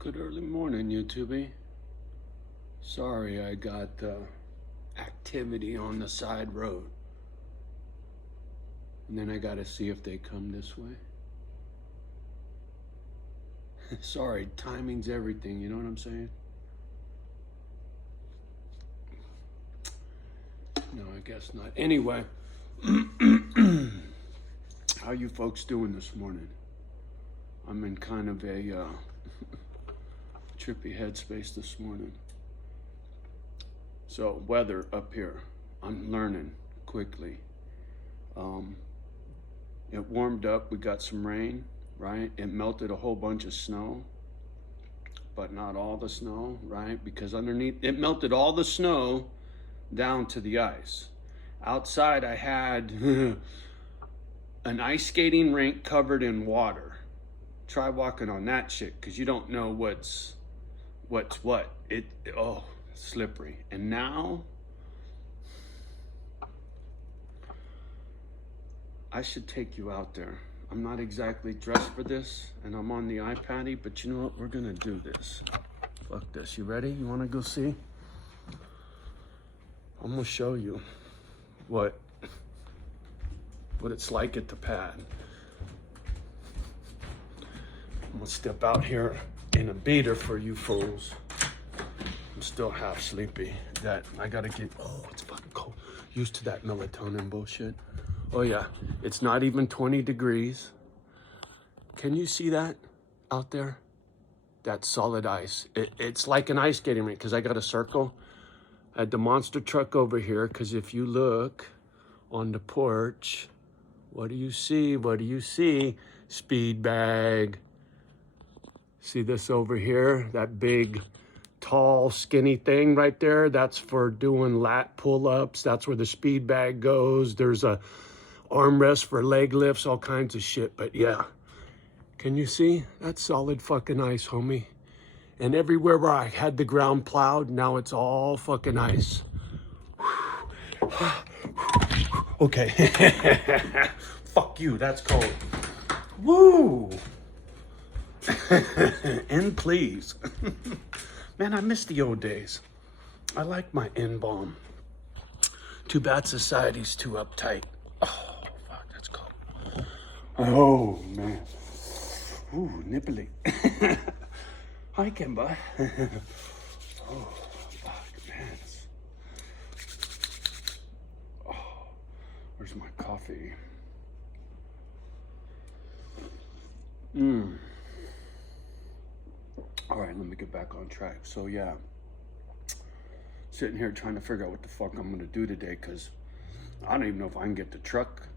Good early morning, YouTube. Sorry, I got activity on the side road. And then I gotta see if they come this way. Sorry, timing's everything, you know what I'm saying? No, I guess not. Anyway, how you folks doing this morning? I'm in kind of a trippy headspace this morning. So, weather up here, I'm learning quickly. It warmed up, we got some rain, right? It melted a whole bunch of snow, but not all the snow, right? Because underneath, it melted all the snow down to the ice. Outside, I had an ice skating rink covered in water. Try walking on that shit, because you don't know what's what. Oh, slippery. And now, I should take you out there. I'm not exactly dressed for this, and I'm on the iPad, but you know what? We're gonna do this. Fuck this. You ready? You wanna go see? I'm gonna show you what it's like at the pad. I'm gonna step out here in a beater for you fools. I'm still half sleepy. That I gotta get, oh, it's fucking cold. Used to that melatonin bullshit. Oh yeah, it's not even 20 degrees. Can you see that out there? That's solid ice. It's like an ice skating rink, because I got a circle. I had the monster truck over here, because if you look on the porch, what do you see? What do you see? Speed bag. See this over here? That big, tall, skinny thing right there? That's for doing lat pull-ups. That's where the speed bag goes. There's a armrest for leg lifts, all kinds of shit. But yeah, can you see? That's solid fucking ice, homie. And everywhere where I had the ground plowed, now it's all fucking ice. Okay. Fuck you, that's cold. Woo! And please. Man, I miss the old days. I like my N-bomb. Too bad society's too uptight. Oh, fuck, that's cold. Oh, man. Ooh, nipply. Hi, Kimba. Oh, fuck, man. Oh, where's my coffee? All right, let me get back on track. So, yeah. Sitting here trying to figure out what the fuck I'm gonna do today, because I don't even know if I can get the truck.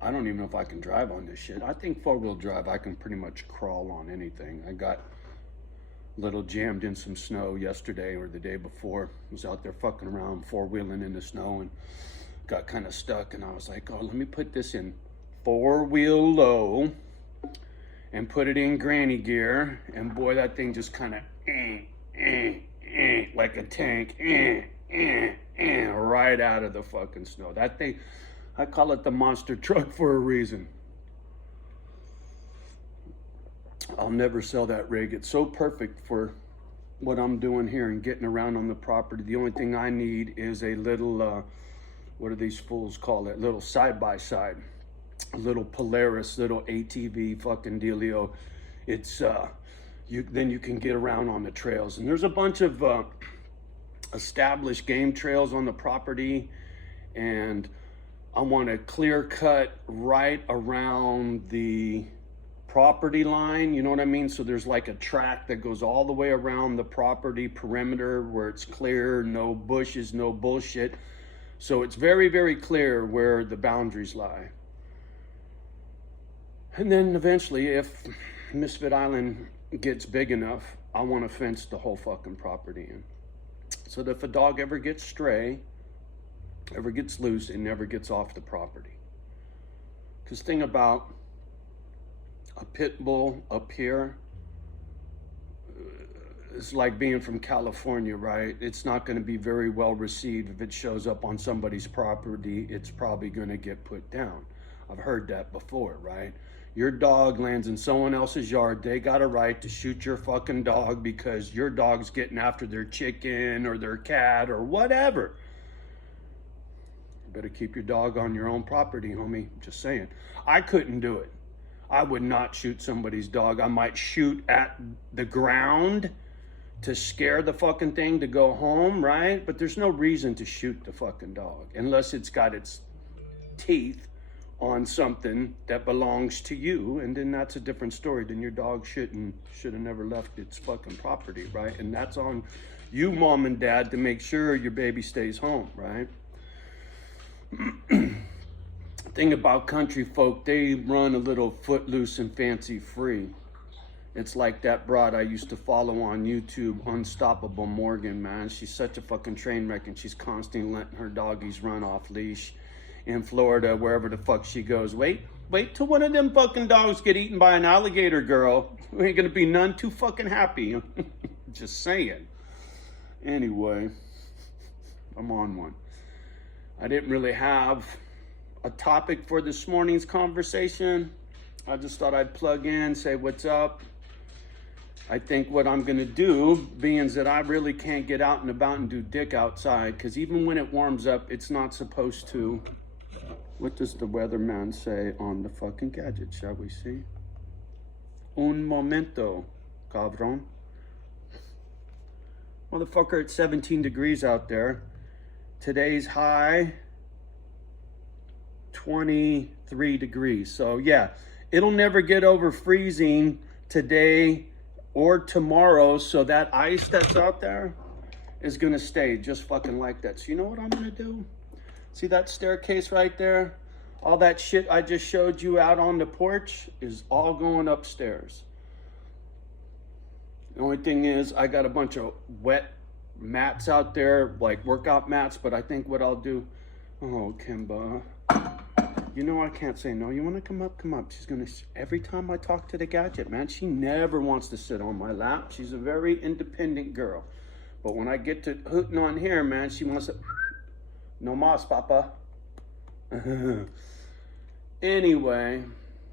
I don't even know if I can drive on this shit. I think four-wheel drive, I can pretty much crawl on anything. I got a little jammed in some snow yesterday or the day before. I was out there fucking around, four-wheeling in the snow, and got kind of stuck. And I was like, oh, let me put this in four-wheel low and put it in granny gear. And boy, that thing just kind of like a tank, right out of the fucking snow. That thing, I call it the monster truck for a reason. I'll never sell that rig. It's so perfect for what I'm doing here and getting around on the property. The only thing I need is a little, what do these fools call it? Little side-by-side. A little Polaris, little ATV fucking dealio. It's, then you can get around on the trails. And there's a bunch of established game trails on the property, and I want to clear cut right around the property line, you know what I mean? So there's like a track that goes all the way around the property perimeter where it's clear, no bushes, no bullshit. So it's very, very clear where the boundaries lie. And then eventually, if Misfit Island gets big enough, I want to fence the whole fucking property in. So that if a dog ever gets stray, ever gets loose, it never gets off the property. Because thing about a pit bull up here, it's like being from California, right? It's not going to be very well received. If it shows up on somebody's property, it's probably going to get put down. I've heard that before, right? Your dog lands in someone else's yard, they got a right to shoot your fucking dog because your dog's getting after their chicken or their cat or whatever. You better keep your dog on your own property, homie. Just saying. I couldn't do it. I would not shoot somebody's dog. I might shoot at the ground to scare the fucking thing to go home, right? But there's no reason to shoot the fucking dog unless it's got its teeth on something that belongs to you, and then that's a different story. Then your dog should have never left its fucking property, right? And that's on you, mom and dad, to make sure your baby stays home, right? Thing about country folk, they run a little footloose and fancy free. It's like that broad I used to follow on YouTube, Unstoppable Morgan, man. She's such a fucking train wreck, and she's constantly letting her doggies run off leash in Florida, wherever the fuck she goes. Wait till one of them fucking dogs get eaten by an alligator, girl. We ain't gonna be none too fucking happy. Just saying. Anyway, I'm on one. I didn't really have a topic for this morning's conversation. I just thought I'd plug in, say what's up. I think what I'm gonna do, being that I really can't get out and about and do dick outside, because even when it warms up, it's not supposed to. What does the weatherman say on the fucking gadget, shall we see? Un momento, cabrón. Motherfucker, it's 17 degrees out there. Today's high, 23 degrees. So yeah, it'll never get over freezing today or tomorrow. So that ice that's out there is gonna stay just fucking like that. So you know what I'm gonna do? See that staircase right there? All that shit I just showed you out on the porch is all going upstairs. The only thing is I got a bunch of wet mats out there, like workout mats, but I think what I'll do, oh, Kimba, you know I can't say no. You want to come up? Come up. She's going to, every time I talk to the gadget, man, she never wants to sit on my lap. She's a very independent girl. But when I get to hooting on here, man, she wants to, no mas, papa. Anyway,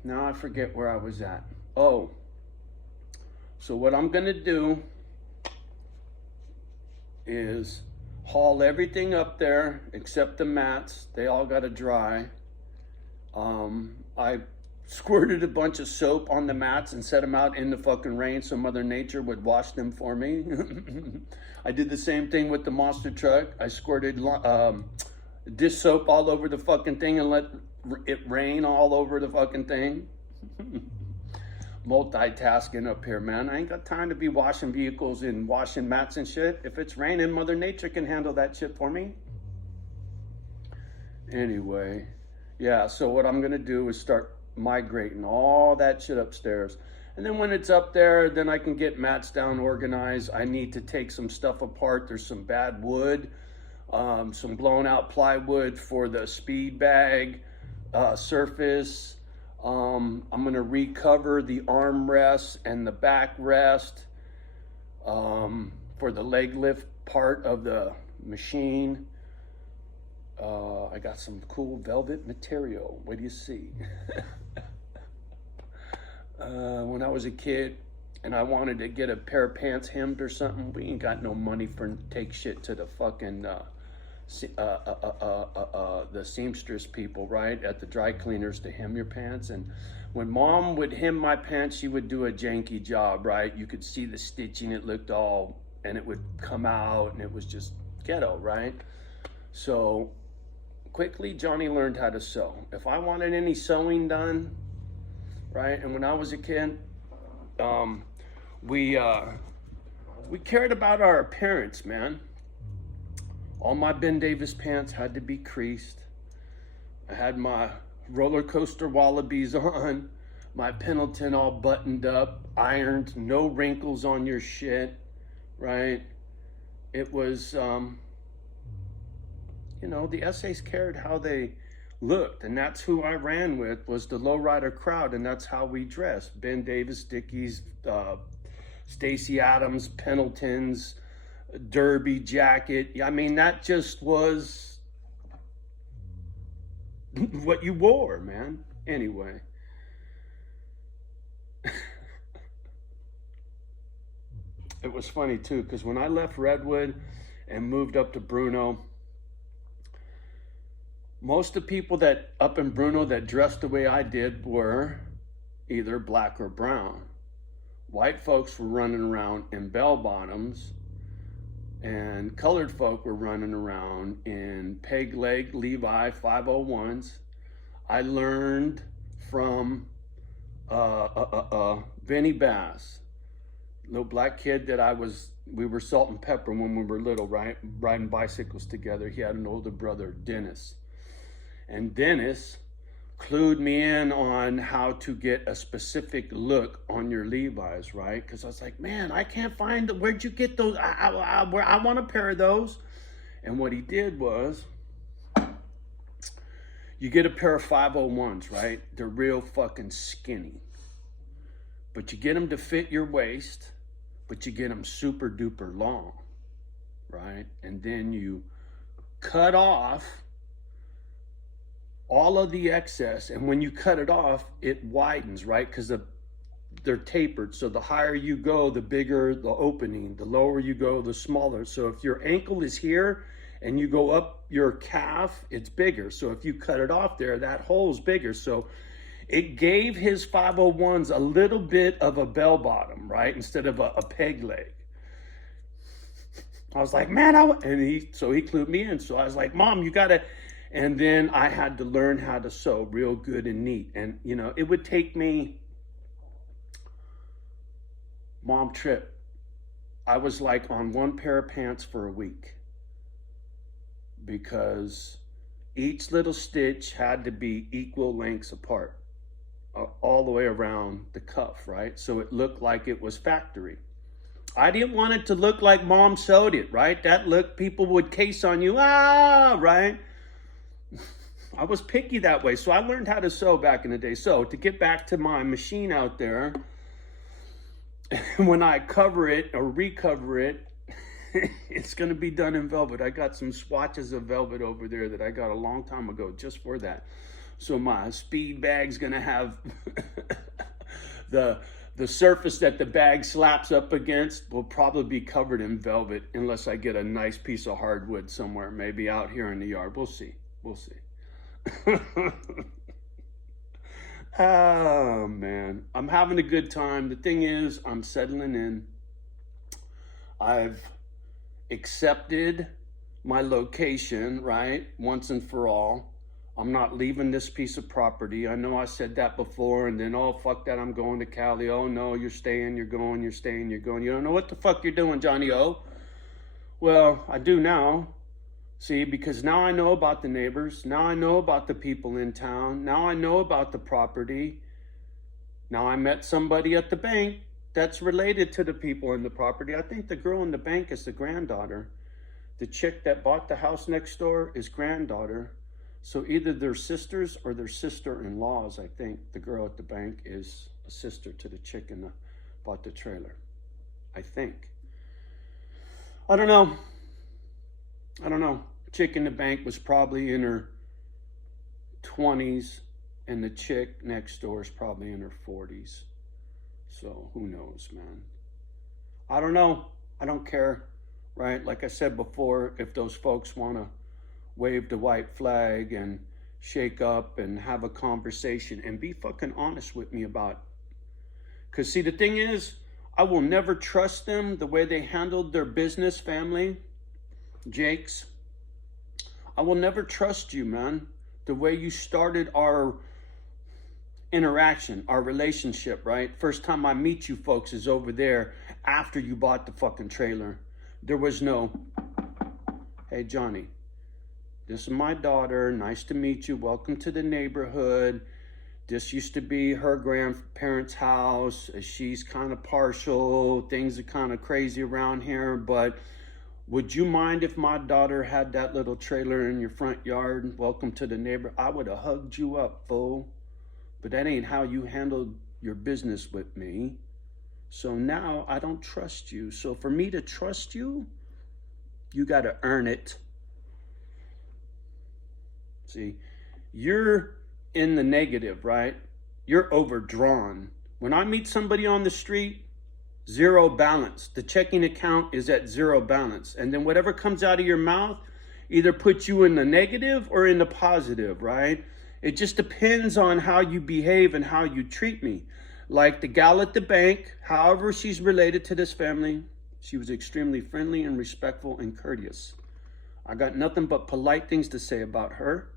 now I forget where I was at. Oh, so what I'm going to do is haul everything up there except the mats. They all got to dry. I squirted a bunch of soap on the mats and set them out in the fucking rain so Mother Nature would wash them for me. I did the same thing with the monster truck. I squirted dish soap all over the fucking thing and let it rain all over the fucking thing. Multitasking up here, man. I ain't got time to be washing vehicles and washing mats and shit. If it's raining, Mother Nature can handle that shit for me. Anyway, yeah, so what I'm gonna do is start migrating all that shit upstairs. And then when it's up there, then I can get mats down, organized. I need to take some stuff apart. There's some bad wood, some blown out plywood for the speed bag surface. I'm gonna recover the armrest and the backrest for the leg lift part of the machine. I got some cool velvet material. What do you see? When I was a kid and I wanted to get a pair of pants hemmed or something, we ain't got no money for take shit to the fucking the seamstress people, right, at the dry cleaners to hem your pants. And when mom would hem my pants, she would do a janky job, right? You could see the stitching, it looked all, and it would come out and it was just ghetto, right? So quickly Johnny learned how to sew. If I wanted any sewing done, right, and when I was a kid, we cared about our appearance, man. All my Ben Davis pants had to be creased. I had my roller coaster wallabies on, my Pendleton all buttoned up, ironed, no wrinkles on your shit, right? It was, you know, the essays cared how they looked, and that's who I ran with, was the lowrider crowd, and that's how we dressed. Ben Davis, Dickies, Stacey Adams, Pendletons, derby jacket. I mean, that just was what you wore, man. Anyway, it was funny too, because when I left Redwood and moved up to Bruno, most of the people that up in Bruno that dressed the way I did were either black or brown. White folks were running around in bell bottoms, and colored folk were running around in peg leg Levi 501s. I learned from Vinny Bass, little black kid that we were salt and pepper when we were little, right? Riding bicycles together. He had an older brother, Dennis. And Dennis clued me in on how to get a specific look on your Levi's, right? Because I was like, man, I can't find where'd you get those? I want a pair of those. And what he did was, you get a pair of 501s, right? They're real fucking skinny. But you get them to fit your waist, but you get them super duper long, right? And then you cut off all of the excess, and when you cut it off, it widens, right? Because they're tapered. So the higher you go, the bigger the opening. The lower you go, the smaller. So if your ankle is here and you go up your calf, it's bigger. So if you cut it off there, that hole's bigger. So it gave his 501s a little bit of a bell bottom, right? Instead of a peg leg. I was like, man, so he clued me in. So I was like, Mom, you gotta. And then I had to learn how to sew real good and neat. And, you know, it would take me, Mom trip, I was like on one pair of pants for a week, because each little stitch had to be equal lengths apart, all the way around the cuff, right? So it looked like it was factory. I didn't want it to look like Mom sewed it, right? That look, people would case on you, right? I was picky that way, so I learned how to sew back in the day. So to get back to my machine out there, when I cover it or recover it, it's going to be done in velvet. I got some swatches of velvet over there that I got a long time ago just for that. So my speed bag's going to have the surface that the bag slaps up against will probably be covered in velvet, unless I get a nice piece of hardwood somewhere, maybe out here in the yard. We'll see. We'll see. Oh man, I'm having a good time. The thing is, I'm settling in. I've accepted my location, right? Once and for all. I'm not leaving this piece of property. I know I said that before, and then, oh, fuck that, I'm going to Cali. Oh no, you're staying, you're going, you're staying, you're going. You don't know what the fuck you're doing, Johnny O. Well, I do now. See, because now I know about the neighbors. Now I know about the people in town. Now I know about the property. Now I met somebody at the bank that's related to the people in the property. I think the girl in the bank is the granddaughter. The chick that bought the house next door is granddaughter. So either they're sisters or they're sister-in-laws, I think. The girl at the bank is a sister to the chick that bought the trailer. I think. I don't know. Chick in the bank was probably in her 20s, and the chick next door is probably in her 40s. So who knows, man? I don't know. I don't care, right? Like I said before, if those folks want to wave the white flag and shake up and have a conversation and be fucking honest with me about it. Because see, the thing is, I will never trust them the way they handled their business family, Jake's. I will never trust you, man, the way you started our interaction, our relationship, right? First time I meet you folks is over there after you bought the fucking trailer. There was no, hey, Johnny, this is my daughter. Nice to meet you. Welcome to the neighborhood. This used to be her grandparents' house. She's kind of partial. Things are kind of crazy around here, but would you mind if my daughter had that little trailer in your front yard? Welcome to the neighbor. I would have hugged you up, fool. But that ain't how you handled your business with me. So now I don't trust you. So for me to trust you, you got to earn it. See, you're in the negative, right? You're overdrawn. When I meet somebody on the street, Zero balance. The checking account is at zero balance. And then whatever comes out of your mouth either puts you in the negative or in the positive, right? It just depends on how you behave and how you treat me. Like the gal at the bank, however she's related to this family, she was extremely friendly and respectful and courteous. I got nothing but polite things to say about her.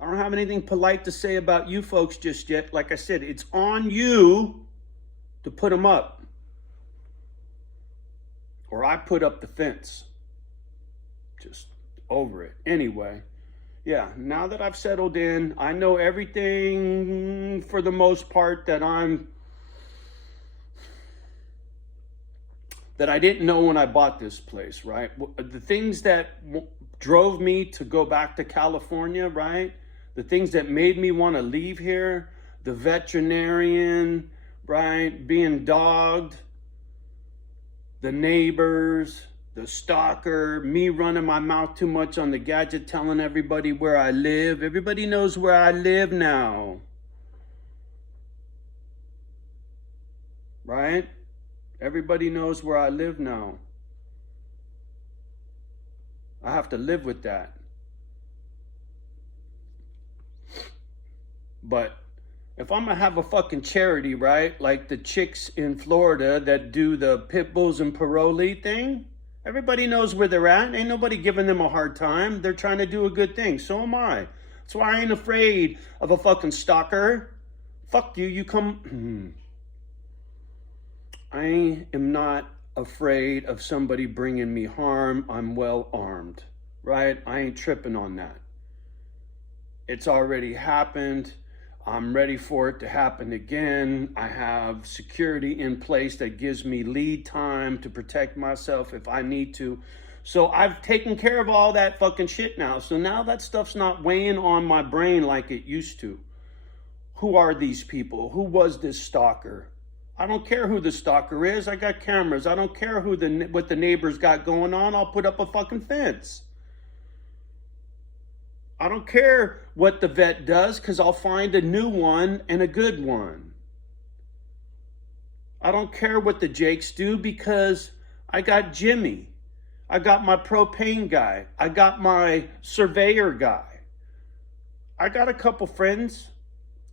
I don't have anything polite to say about you folks just yet. Like I said, it's on you to put them up. Or I put up the fence. Just over it. Anyway, yeah, now that I've settled in, I know everything for the most part that I didn't know when I bought this place, right? The things that drove me to go back to California, right? The things that made me want to leave here, the veterinarian, right? Being dogged, the neighbors, the stalker, me running my mouth too much on the gadget, telling everybody where I live. Everybody knows where I live now. Right? Everybody knows where I live now. I have to live with that. But if I'm gonna have a fucking charity, right? Like the chicks in Florida that do the pit bulls and parolee thing, everybody knows where they're at. Ain't nobody giving them a hard time. They're trying to do a good thing. So am I. That's why I ain't afraid of a fucking stalker. Fuck you, you come. I am not afraid of somebody bringing me harm. I'm well armed, right? I ain't tripping on that. It's already happened. I'm ready for it to happen again. I have security in place that gives me lead time to protect myself if I need to. So I've taken care of all that fucking shit now. So now that stuff's not weighing on my brain like it used to. Who are these people? Who was this stalker? I don't care who the stalker is. I got cameras. I don't care what the neighbors got going on. I'll put up a fucking fence. I don't care what the vet does because I'll find a new one and a good one. I don't care what the Jakes do because I got Jimmy. I got my propane guy. I got my surveyor guy. I got a couple friends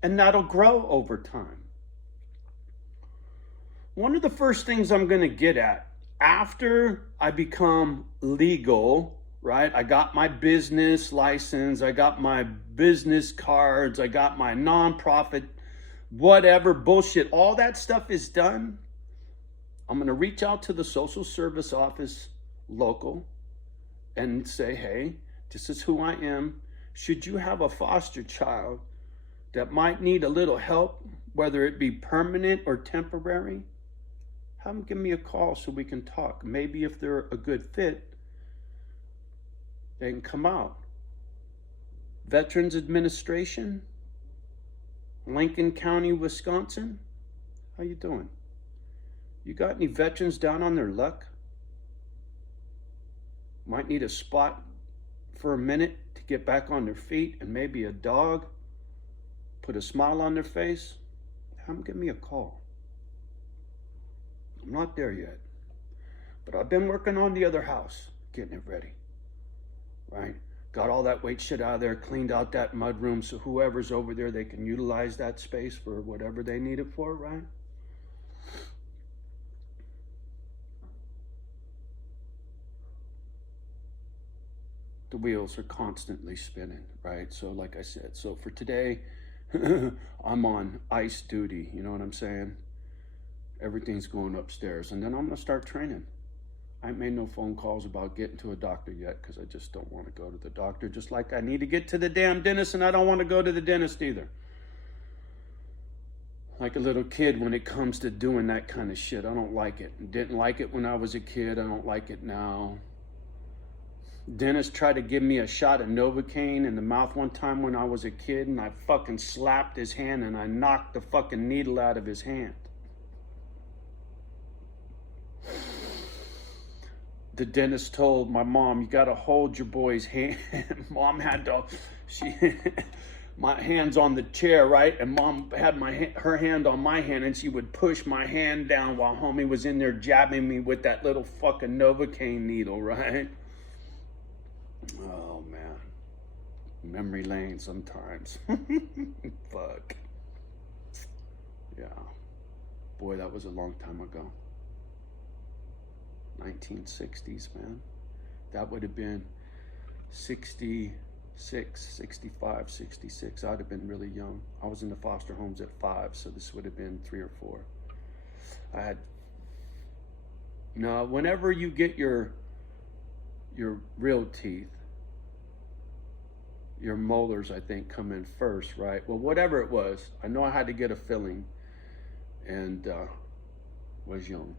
and that'll grow over time. One of the first things I'm going to get at after I become legal, right? I got my business license, I got my business cards, I got my nonprofit, whatever bullshit, all that stuff is done. I'm going to reach out to the social service office local and say, hey, this is who I am. Should you have a foster child that might need a little help, whether it be permanent or temporary, have them give me a call so we can talk. Maybe if they're a good fit, they can come out. Veterans Administration, Lincoln County, Wisconsin. How you doing? You got any veterans down on their luck? Might need a spot for a minute to get back on their feet and maybe a dog, put a smile on their face. Have them give me a call. I'm not there yet, but I've been working on the other house, getting it ready, right? Got all that weight shit out of there, cleaned out that mud room so whoever's over there, they can utilize that space for whatever they need it for, right? The wheels are constantly spinning, right? So like I said, so for today, I'm on ice duty, you know what I'm saying? Everything's going upstairs, and then I'm gonna start training. I ain't made no phone calls about getting to a doctor yet because I just don't want to go to the doctor, just like I need to get to the damn dentist, and I don't want to go to the dentist either. Like a little kid when it comes to doing that kind of shit. I don't like it. Didn't like it when I was a kid. I don't like it now. Dentist tried to give me a shot of Novocaine in the mouth one time when I was a kid, and I fucking slapped his hand and I knocked the fucking needle out of his hand. The dentist told my mom, you got to hold your boy's hand. Mom had to, my hands on the chair, right? And mom had her hand on my hand, and she would push my hand down while homie was in there jabbing me with that little fucking Novocaine needle, right? Oh man, memory lane sometimes. Fuck. Yeah, boy, that was a long time ago. 1960s, man. That would have been 66, 65, 66. I'd have been really young. I was in the foster homes at 5, so this would have been 3 or 4. I had, no, whenever you get your real teeth, your molars, I think, come in first, right? Well, whatever it was, I know I had to get a filling, and was young.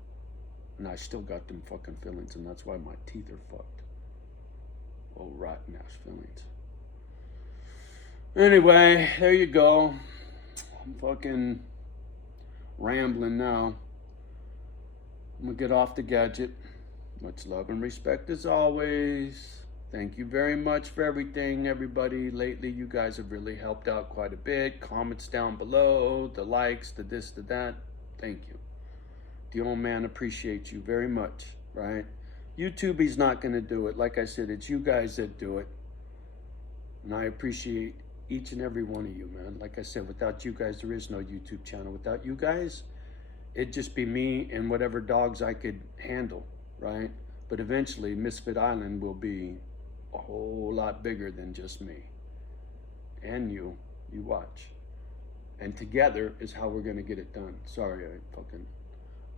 And I still got them fucking fillings, and that's why my teeth are fucked. Oh, rotten ass fillings. Anyway, there you go. I'm fucking rambling now. I'm gonna get off the gadget. Much love and respect as always. Thank you very much for everything, everybody. Lately, you guys have really helped out quite a bit. Comments down below, the likes, the this, the that. Thank you. The old man appreciates you very much, right? YouTube's not going to do it. Like I said, it's you guys that do it. And I appreciate each and every one of you, man. Like I said, without you guys, there is no YouTube channel. Without you guys, it'd just be me and whatever dogs I could handle, right? But eventually, Misfit Island will be a whole lot bigger than just me. And you watch. And together is how we're going to get it done. Sorry, I fucking...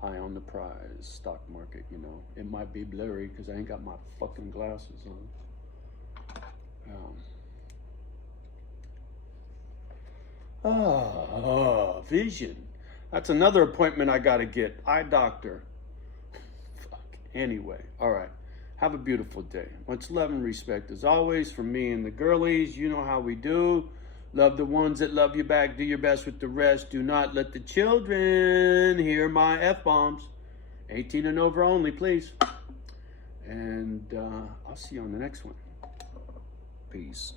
eye on the prize, stock market, you know. It might be blurry because I ain't got my fucking glasses on. Vision. That's another appointment I gotta get. Eye doctor. Fuck. Anyway, all right. Have a beautiful day. Much love and respect as always from me and the girlies. You know how we do. Love the ones that love you back. Do your best with the rest. Do not let the children hear my F-bombs. 18 and over only, please. And I'll see you on the next one. Peace.